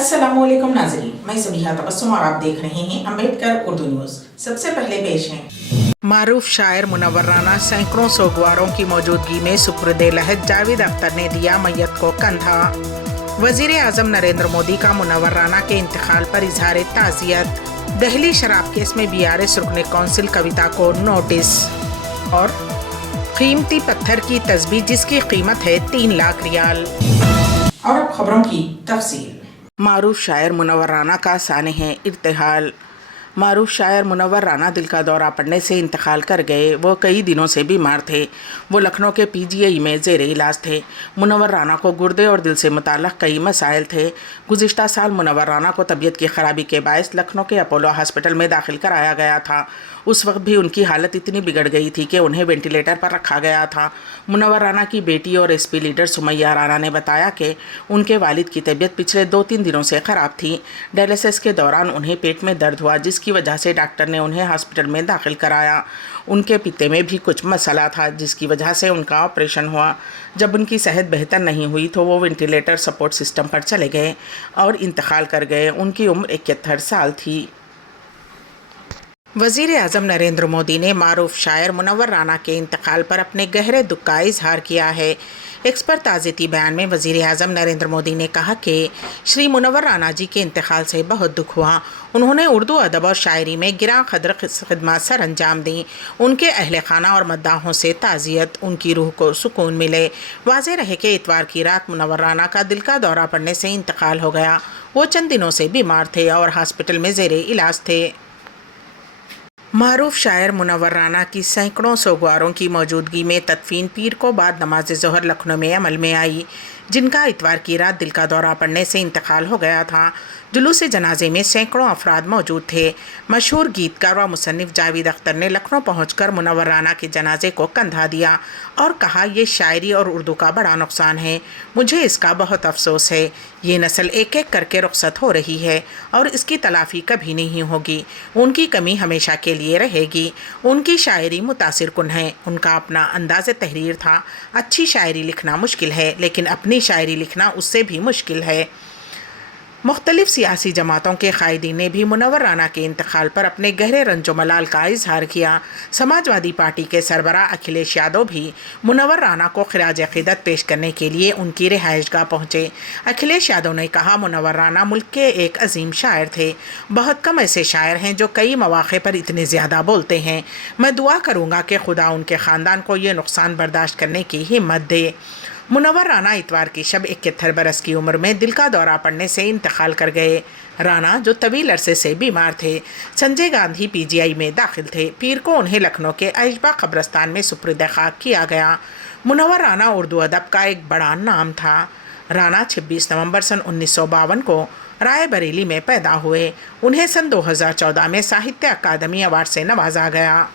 अस्सलामुअलैकुम नाज़रीन, मैं ज़बीहा तबस्सुम और आप देख रहे हैं अम्बेडकर उर्दू न्यूज़। सबसे पहले पेश हैं मारूफ शायर मुनव्वर राना सैकड़ों सोगवारों की मौजूदगी में सुपुर्दे लहद जावेद अख्तर ने दिया मैयत को कंधा। वज़ीर आज़म नरेंद्र मोदी का मुनव्वर राना के इंतकाल पर इजहार ताज़ियत। दहली शराब केस में BRS रुकने कौंसिल कविता को नोटिस। और कीमती पत्थर की तस्बीह जिसकी कीमत है 3 लाख रियाल। और अब खबरों की तफसील। मारूफ शायर मुनव्वर राना का सानह इर्तिहाल। मारूफ शायर मुनव्वर राना दिल का दौरा पड़ने से इंतकाल कर गए। वो कई दिनों से बीमार थे। वो लखनऊ के PGI में ज़ेर इलाज थे। मुनव्वर राना को गुर्दे और दिल से मुताल्लिक़ कई मसाइल थे। गुज़िश्ता साल मुनव्वर राना को तबीयत की ख़राबी के बायस लखनऊ के अपोलो हॉस्पिटल में दाखिल कराया गया था। उस वक्त भी उनकी हालत इतनी बिगड़ गई थी कि उन्हें वेंटिलेटर पर रखा गया था। मुनव्वर राना की बेटी और SP लीडर सुमैया राना ने बताया कि उनके वालिद की तबीयत पिछले 2-3 दिनों से ख़राब थी। डायलिसिस के दौरान उन्हें पेट में दर्द हुआ, जिसकी वजह से डॉक्टर ने उन्हें हॉस्पिटल में दाखिल कराया। उनके पित्ते में भी कुछ मसला था, जिसकी वजह से उनका ऑपरेशन हुआ। जब उनकी सेहत बेहतर नहीं हुई तो वो वेंटिलेटर सपोर्ट सिस्टम पर चले गए और इंतकाल कर गए। उनकी उम्र 71 साल थी। वज़ीर आज़म नरेंद्र मोदी ने मारूफ शायर मुनव्वर राना के इंतकाल पर अपने गहरे दुख का इजहार किया है। एक्स पर ताज़ियती बयान में वज़ीर आज़म नरेंद्र मोदी ने कहा कि श्री मुनव्वर राना जी के इंतकाल से बहुत दुख हुआ। उन्होंने उर्दू अदब और शायरी में गिरां क़द्र खिदमत सर अंजाम दी। उनके अहल खाना और मद्दाहों से ताज़ियत, उनकी रूह को सुकून मिले। वाज़ेह रहे कि इतवार की रात मुनव्वर राना का दिल का दौरा पड़ने से इंतकाल हो गया। वो चंद दिनों से बीमार थे और हॉस्पिटल में ज़ेर इलाज थे। मारूफ शायर मुनव्वर राना की सैकड़ों सोगवारों की मौजूदगी में तदफीन पीर को बाद नमाज ज़ोहर लखनऊ में अमल में आई, जिनका इतवार की रात दिल का दौरा पड़ने से इंतकाल हो गया था। जुलूस जनाजे में सैकड़ों अफराद मौजूद थे। मशहूर गीतकार व मुसन्निफ़ जावेद अख्तर ने लखनऊ पहुंचकर मुनव्वर राना के जनाजे को कंधा दिया और कहा, ये शायरी और उर्दू का बड़ा नुकसान है। मुझे इसका बहुत अफसोस है। ये नस्ल एक एक करके रुखसत हो रही है और इसकी तलाफ़ी कभी नहीं होगी। उनकी कमी हमेशा के लिए रहेगी। उनकी शायरी मुतासिर कुन है। उनका अपना अंदाज़ तहरीर था। अच्छी शायरी लिखना मुश्किल है, लेकिन अपनी शायरी लिखना उससे भी मुश्किल है। मुख्तलिफ सियासी जमातों के कायदीन ने भी मुनव्वर राना के इंतकाल पर अपने गहरे रंजो मलाल का इजहार किया। समाजवादी पार्टी के सरबराह अखिलेश यादव भी मुनव्वर राना को खिराज अक़ीदत पेश करने के लिए उनकी रिहाइशगाह पहुँचे। अखिलेश यादव ने कहा, मुनव्वर राना मुल्क के एक अजीम शायर थे। बहुत कम ऐसे शायर हैं जो कई मौक़े पर इतने ज़्यादा बोलते हैं। मैं दुआ करूँगा कि खुदा उनके ख़ानदान को ये नुकसान बर्दाश्त करने की हिम्मत दे। मुनव्वर राना इतवार की शब 71 बरस की उम्र में दिल का दौरा पड़ने से इंतकाल कर गए। राना, जो तवील अरसे से बीमार थे, संजय गांधी PGI में दाखिल थे। पीर को उन्हें लखनऊ के ऐशबाग कब्रस्तान में सुपुर्द खाक किया गया। मुनव्वर राना उर्दू अदब का एक बड़ा नाम था। राना 26 नवंबर सन 1952 को रायबरेली में पैदा हुए। उन्हें सन 2014 में साहित्य अकादमी अवार्ड से नवाजा गया।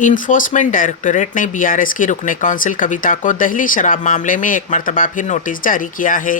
इन्फोर्समेंट डायरेक्टोरेट ने BRS की रुकने कौंसिल कविता को दहली शराब मामले में एक मरतबा फिर नोटिस जारी किया है।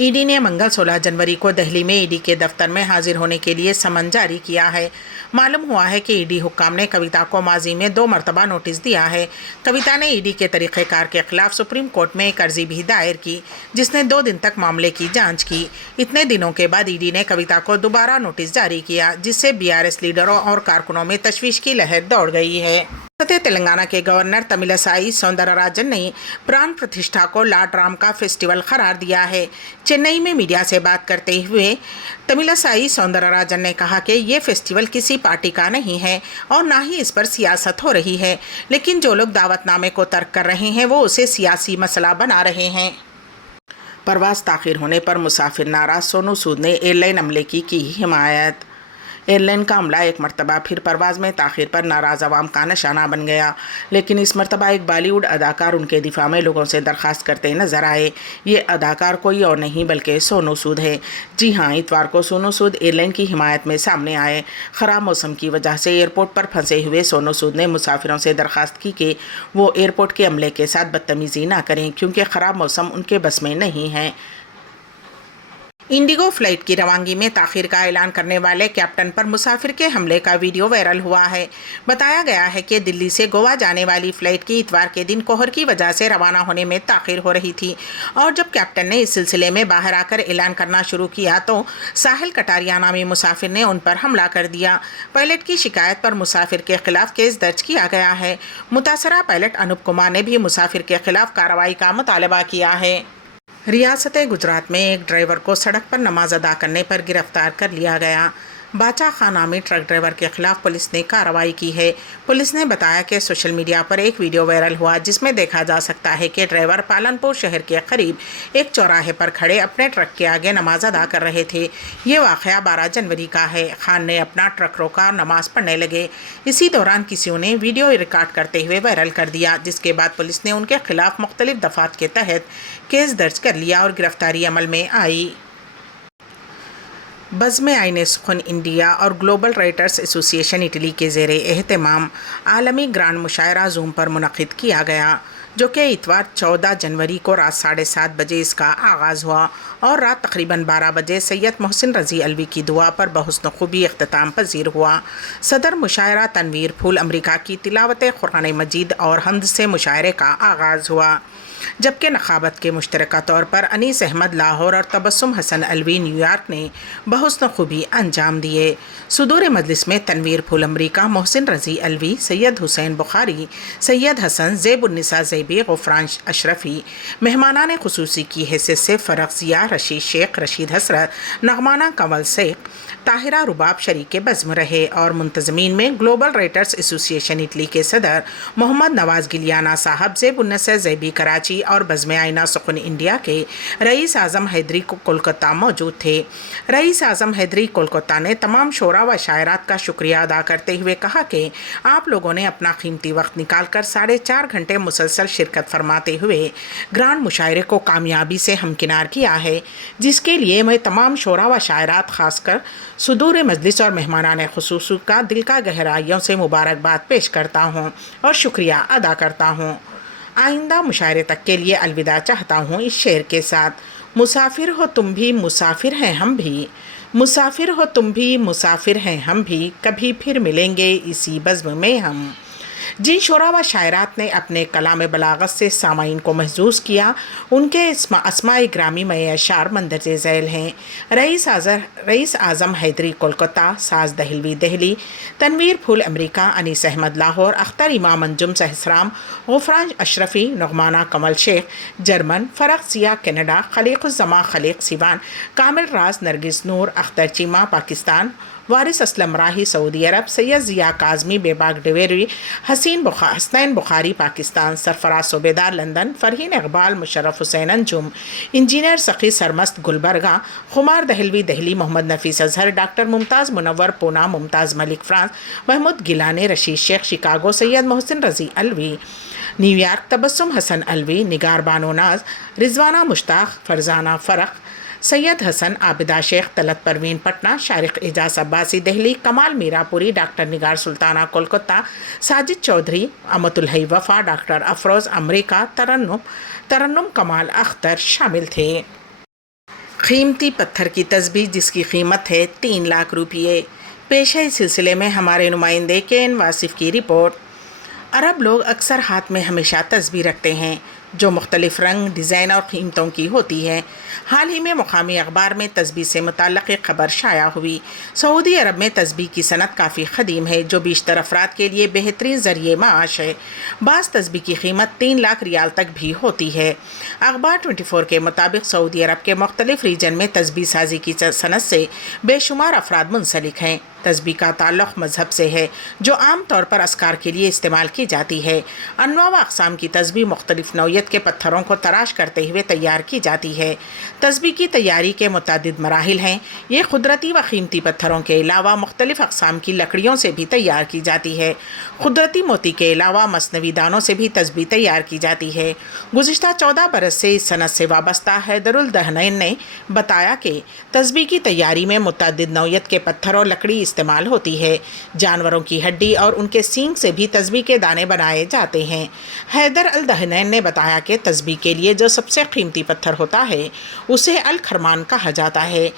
ED ने मंगल 16 जनवरी को दहली में ED के दफ्तर में हाजिर होने के लिए समन जारी किया है। मालूम हुआ है कि ED हुक्काम ने कविता को माजी में 2 मरतबा नोटिस दिया है। कविता ने ED के तरीक़ेकार के ख़िलाफ़ सुप्रीम कोर्ट में एक अर्ज़ी भी दायर की, जिसने 2 दिन तक मामले की जाँच की। इतने दिनों के बाद ED ने कविता को दोबारा नोटिस जारी किया, जिससे BRS लीडरों और कारकुनों में तशवीश की लहर दौड़ गई है। तेलंगाना के गवर्नर तमिलसाई सौंदरराजन ने प्राण प्रतिष्ठा को लाड राम का फेस्टिवल करार दिया है। चेन्नई में मीडिया से बात करते हुए तमिलसाई सौंदरराजन ने कहा कि ये फेस्टिवल किसी पार्टी का नहीं है और ना ही इस पर सियासत हो रही है, लेकिन जो लोग दावतनामे को तर्क कर रहे हैं वो उसे सियासी मसला बना रहे हैं। परवाज़ ताख़िर होने पर मुसाफिर नाराज़, सोनू सूद ने एयरलाइन अमले की हिमायत। एयरलाइन का अमला एक मरतबा फिर परवाज़ में ताख़िर पर नाराज़ अवाम का निशाना बन गया, लेकिन इस मरतबा एक बॉलीवुड अदाकार उनके दिफा में लोगों से दरख्वास्त करते नजर आए। ये अदाकार कोई और नहीं बल्कि सोनू सूद है। जी हाँ, इतवार को सोनू सूद एयरलाइन की हिमायत में सामने आए। ख़राब मौसम की वजह से एयरपोर्ट पर फंसे हुए सोनू सूद ने मुसाफिरों से दरख्वास्त की कि वो एयरपोर्ट के अमले के साथ बदतमीज़ी ना करें, क्योंकि ख़राब मौसम उनके बस में नहीं है। इंडिगो फ्लाइट की रवानगी में ताखिर का ऐलान करने वाले कैप्टन पर मुसाफिर के हमले का वीडियो वायरल हुआ है। बताया गया है कि दिल्ली से गोवा जाने वाली फ्लाइट की इतवार के दिन कोहर की वजह से रवाना होने में ताखिर हो रही थी और जब कैप्टन ने इस सिलसिले में बाहर आकर ऐलान करना शुरू किया तो साहिल कटारिया नामी मुसाफिर ने उन पर हमला कर दिया। पायलट की शिकायत पर मुसाफिर के खिलाफ केस दर्ज किया गया है। मुतासरा पायलट अनूप कुमार ने भी मुसाफिर के खिलाफ कार्रवाई का मुतालबा किया है। रियासत गुजरात में एक ड्राइवर को सड़क पर नमाज अदा करने पर गिरफ्तार कर लिया गया। बाचा खान नामी ट्रक ड्राइवर के खिलाफ पुलिस ने कार्रवाई की है। पुलिस ने बताया कि सोशल मीडिया पर एक वीडियो वायरल हुआ जिसमें देखा जा सकता है कि ड्राइवर पालनपुर शहर के करीब एक चौराहे पर खड़े अपने ट्रक के आगे नमाज अदा कर रहे थे। ये वाक़या 12 जनवरी का है। खान ने अपना ट्रक रोका और नमाज पढ़ने लगे। इसी दौरान किसी ने वीडियो रिकॉर्ड करते हुए वायरल कर दिया, जिसके बाद पुलिस ने उनके खिलाफ मुख्तलिफ दफ़ात के तहत केस दर्ज कर लिया और गिरफ्तारी अमल में आई। बज़्म आईन सुख़न इंडिया और ग्लोबल राइटर्स एसोसिएशन इटली के ज़ेरे एहतमाम आलमी ग्रांड मुशायरा ज़ूम पर मुनक़िद किया गया, जो कि इतवार 14 जनवरी को रात 7:30 बजे इसका आगाज़ हुआ और रात तकरीबन 12 बजे सैयद मोहसिन रज़ी अलवी की दुआ पर बहुस्न खूबी अख्तिताम पज़ीर हुआ। सदर मुशायरा तनवीर फूल अमरीका की तिलावत कुरान मजीद और हम्द से मुशायरे का आगाज़ हुआ, जबकि नखाबत के मुश्तरका तौर पर अनीस अहमद लाहौर और तबस्सुम हसन अलवी न्यूयॉर्क ने बहुस्न खूबी अंजाम दिए। सुदूर मजलिस में तनवीर फूल अमरीका, मोहसिन रज़ी अलवी, सैयद हुसैन बुखारी, सैयद हसन, ज़ेबुन्निसा ज़ैबी, ग़ुफ़रान अशरफ़ी, मेहमानान ख़ुसूसी की हैसियत से फ़रख ज़िया, रशीद शेख, रशीद हसरत, नगमाना कंवल शेख, ताहिरा रुबाब शरीक बज़्म रहे और मुंतज़मीन में ग्लोबल राइटर्स एसोसिएशन इटली के सदर मोहम्मद नवाज़ गिलियाना साहब, ज़ेबुन्निसा ज़ैबी कराची और बज़्म आईन सुख़न इंडिया के रईस आज़म हैदरी को कोलकाता मौजूद थे। रईस आज़म हैदरी कोलकाता ने तमाम शोरा व शायरात का शुक्रिया अदा करते हुए कहा कि आप लोगों ने अपना कीमती वक्त निकाल कर 4.5 घंटे मुसलसल शिरकत फरमाते हुए ग्रांड मुशायरे को कामयाबी से हमकिनार किया है, जिसके लिए मैं तमाम शोरा व शायरात खासकर सुदूर मजलिस और मेहमानान ख़ुसूसी का दिल का गहराइयों से मुबारकबाद पेश करता हूँ और शुक्रिया अदा करता हूँ। आइंदा मुशायरे तक के लिए अलविदा चाहता हूँ इस शेर के साथ। मुसाफिर हो तुम भी, मुसाफिर हैं हम भी, मुसाफिर हो तुम भी, मुसाफिर हैं हम भी, कभी फिर मिलेंगे इसी बज़्म में हम। जिन शोरा व शायरात ने अपने कलाम बलागत से सामाइन को महसूस किया, उनके अस्माए ग्रामी में अशार मंदरजे झैल हैं। रईस आज़म हैदरी कोलकाता, साज दहलवी दिल्ली, तनवीर फूल अमरीका, अनीस अहमद लाहौर, अख्तर इमाम अंजुम सहसराम, ग़ुफ़रान अशरफ़ी, नुग़माना Kamal Sheikh German, Farakh Zia Canada, Khaliquzzaman Khaliq Siwan, Kamil Raj Nargis Noor, Akhtar Cheema Pakistan, Waris Aslam Rahi Saudi Arab, Syed Zia Kazmi Bebak डिवेरी, Hasnain Bukhari Pakistan, Sarfaraz Subedar London, Farheen Iqbal, Musharraf Hussain Anjum, engineer Sakhi Sarmast Gulbarga, Khumar Dehlvi Delhi, Mohammad Nafees Azhar, doctor Mumtaz Munawwar Poona, Mumtaz Malik France, Mahmood Gilani, Rasheed Sheikh Chicago, Syed Mohsin रज़ी अलवी न्यूयॉर्क, तबस्सुम हसन अलवी, निगार बानो नाज, रिजवाना मुश्ताक, फरजाना फ़रख, सैयद हसन, आबिदा शेख, तलत परवीन पटना, शारिक एजाज अब्बासी दिल्ली, कमाल मीरापुरी, डॉक्टर निगार सुल्ताना कोलकाता, साजिद चौधरी, अमतुल हई वफ़ा, डॉक्टर अफरोज़ अमरीका, तरन्नुम कमाल अख्तर शामिल थे। कीमती पत्थर की तस्बीह जिसकी कीमत है 3 लाख रुपये। पेश है इस सिलसिले में हमारे नुमाइंदे केन वासिफ़ की रिपोर्ट। अरब लोग अक्सर हाथ में हमेशा तस्बीह रखते हैं जो मुख्तलिफ़ रंग, डिज़ाइन और कीमतों की होती है। हाल ही में मुकामी अखबार में तस्बीह से मुताल्लिक़ एक ख़बर शाया हुई। सऊदी अरब में तस्बीह की सनत काफ़ी क़दीम है, जो बेशतर अफराद के लिए बेहतरीन ज़रिए माश है। बाज़ तस्बीह की कीमत 3 लाख रियाल तक भी होती है। अखबार 24 के मुताबिक सऊदी अरब के मुख्तलिफ़ रीजन में तस्बीह साजी की सनत से बेशुमार अफराद मुंसलिक हैं। तस्बीह का ताल्लुक़ मज़हब से है, जो आम तौर पर अस्कार के लिए इस्तेमाल की जाती है। अनवा व अक़साम की तस्बीह मुख्तलिफ़ नौइयत के पत्थरों को तराश करते हुए तैयार की जाती है। तस्बीह की तैयारी के मुतअद्दिद मराहिल हैं। ये कुदरती व कीमती पत्थरों के अलावा मुख्तलिफ़ अक़साम की लकड़ियों से भी तैयार की जाती है। कुदरती मोती के अलावा मसनवी दानों से भी तस्बीह तैयार की जाती है। गुज़िश्ता 14 बरस से इस सनत से वाबस्ता हैदरुल दहनैन ने बताया कि तस्बीह की तैयारी में मुतअद्दिद नौइयत के पत्थर और लकड़ी استعمال ہوتی ہے۔ جانوروں کی ہڈی اور ان کے سینگ سے بھی تسبیح کے دانے بنائے جاتے ہیں۔ حیدر الدہنین نے بتایا کہ تسبیح کے لیے جو سب سے قیمتی پتھر ہوتا ہے اسے الخرمان کہا جاتا ہے،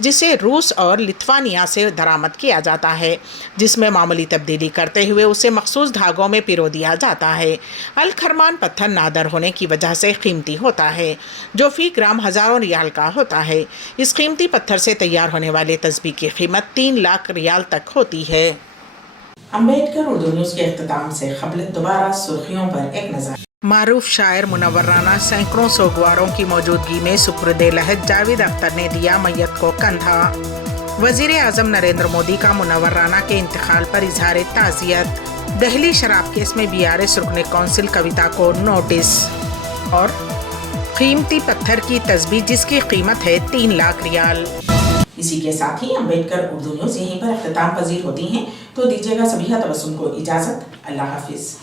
جسے روس اور لتھوانیا سے درآمد کیا جاتا ہے، جس میں معمولی تبدیلی کرتے ہوئے اسے مخصوص دھاگوں میں پیرو دیا جاتا ہے۔ الخرمان پتھر نادر ہونے کی وجہ سے قیمتی ہوتا ہے، جو فی گرام ہزاروں ریال کا ہوتا ہے۔ اس قیمتی پتھر سے تیار ہونے والے تسبیح کی قیمت 3 لاکھ ریال تک ہوتی ہے۔ امبیڈکر اردو نیوز کے اختتام سے قبل دوبارہ سرخیوں پر ایک نظر۔ معروف شاعر منور رانا سینکڑوں سوگواروں کی موجودگی میں سپرد لحد جاوید اختر نے دیا میت کو کندھا۔ وزیر اعظم نریندر مودی کا منور رانا کے انتقال پر اظہار تعزیت۔ دہلی شراب کیس میں BRS رکن کونسل کویتا کو نوٹس۔ اور قیمتی پتھر کی تسبیح جس کی قیمت ہے 3 لاکھ ریال۔ اسی کے ساتھ ہی امبیڈکر اردو نیوز یہیں پر اختتام پذیر ہوتی ہیں، تو دیجیے گا سبیہ تبسم کو اجازت۔ اللہ حافظ۔